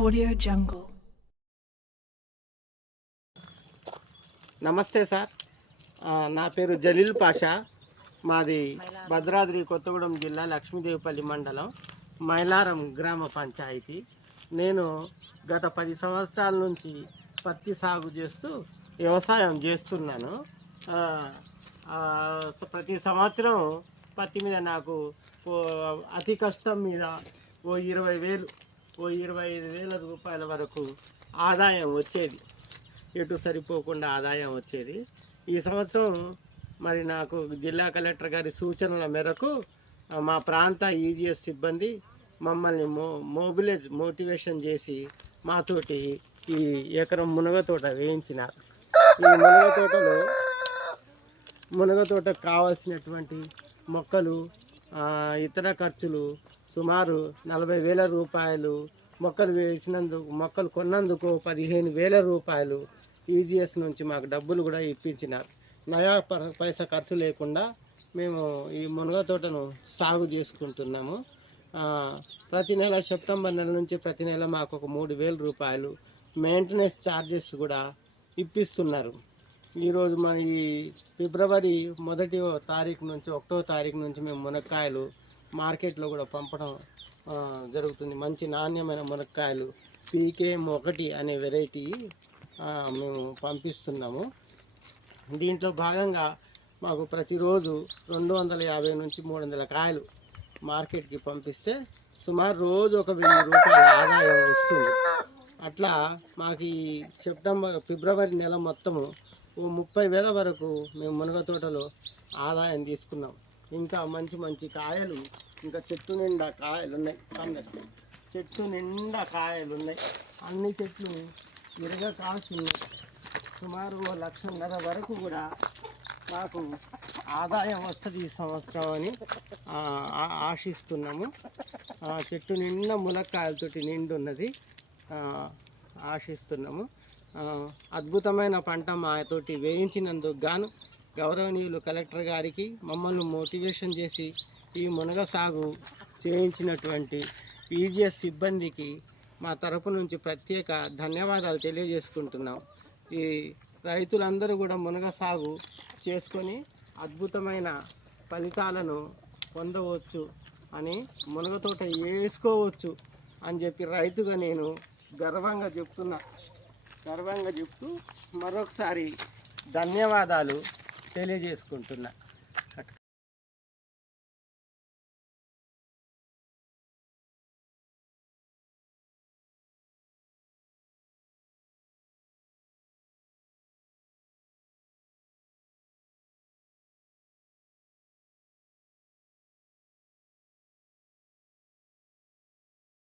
Audio Jungle. నమస్తే sir. ఆ, నా పేరు జలీల్ పాషా. మాది భద్రాద్రి కొత్తగూడెం జిల్లా లక్ష్మీదేవిపల్లి మండలం మైలారం గ్రామ పంచాయతీ. నేను గత పది సంవత్సరాల నుంచి పత్తి సాగు చేస్తూ వ్యవసాయం చేస్తున్నాను. ఆ, ఆ, స- ప్రతి సంవత్సరం పత్తి మీద నాకు ఓ అతి కష్టం మీద ఓ ఇరవై వేలు ఓ ఇరవై ఐదు వేల రూపాయల వరకు ఆదాయం వచ్చేది. ఎటు సరిపోకుండా ఆదాయం వచ్చేది. ఈ సంవత్సరం మరి నాకు జిల్లా కలెక్టర్ గారి సూచనల మేరకు మా ప్రాంత ఈజీఎస్ సిబ్బంది మమ్మల్ని మో మోబిలైజ్ మోటివేషన్ చేసి మాతోటి ఈ ఎకరం మునగ తోట వేయించినారు. ఈ మునగ తోటలో మునగ తోటకు కావాల్సినటువంటి మొక్కలు ఇతర ఖర్చులు సుమారు నలభై వేల రూపాయలు మొక్కలు వేసినందుకు మొక్కలు కొన్నందుకు పదిహేను వేల రూపాయలు ఈజీఎస్ నుంచి మాకు డబ్బులు కూడా ఇప్పించినారు. నయా పైసా ఖర్చు లేకుండా మేము ఈ మునగ తోటను సాగు చేసుకుంటున్నాము. ప్రతి నెల సెప్టెంబర్ నెల నుంచి ప్రతి నెల మాకు ఒక మూడు వేల రూపాయలు మెయింటెనెన్స్ ఛార్జెస్ కూడా ఇప్పిస్తున్నారు. ఈరోజు మన ఈ ఫిబ్రవరి మొదటి తారీఖు నుంచి ఒకటో తారీఖు నుంచి మేము మునక్కాయలు మార్కెట్లో కూడా పంపడం జరుగుతుంది. మంచి నాణ్యమైన మునక్కాయలు పీకేఎం ఒకటి అనే వెరైటీ మేము పంపిస్తున్నాము. దీంట్లో భాగంగా మాకు ప్రతిరోజు రెండు వందల యాభై నుంచి మూడు వందల కాయలు మార్కెట్కి పంపిస్తే సుమారు రోజు ఒక వెయ్యి రూపాయల ఆదాయం వస్తుంది. అట్లా మాకు ఈ సెప్టెంబర్ ఫిబ్రవరి నెల మొత్తము ఓ ముప్పై వేల వరకు మేము మునగ తోటలో ఆదాయం తీసుకున్నాం. ఇంకా మంచి మంచి కాయలు ఇంకా చెట్టు నిండా కాయలు ఉన్నాయి పండగ చెట్టు నిండా కాయలు ఉన్నాయి అన్ని చెట్లు విరగా కాస్తున్నాయి. సుమారు ఓ లక్షన్నర వరకు కూడా మాకు ఆదాయం వస్తుంది ఈ సంవత్సరం అని ఆశిస్తున్నాము. ఆ చెట్టు నిండా ములక్కాయలతోటి నిండున్నది. ఆశిస్తున్నాము. అద్భుతమైన పంట మాతోటి వేయించినందుకు గాను గౌరవనీయులు కలెక్టర్ గారికి మమ్మల్ని మోటివేషన్ చేసి ఈ మునగ సాగు చేయించినటువంటి ఈజీఎస్ సిబ్బందికి మా తరపు నుంచి ప్రత్యేక ధన్యవాదాలు తెలియజేసుకుంటున్నాం. ఈ రైతులందరూ కూడా మునగ సాగు చేసుకొని అద్భుతమైన ఫలితాలను పొందవచ్చు అని మునగ తోట వేసుకోవచ్చు అని చెప్పి రైతుగా నేను గర్వంగా చెప్తున్నా. గర్వంగా చెప్తూ మరొకసారి ధన్యవాదాలు తెలియజేసుకుంటున్నా.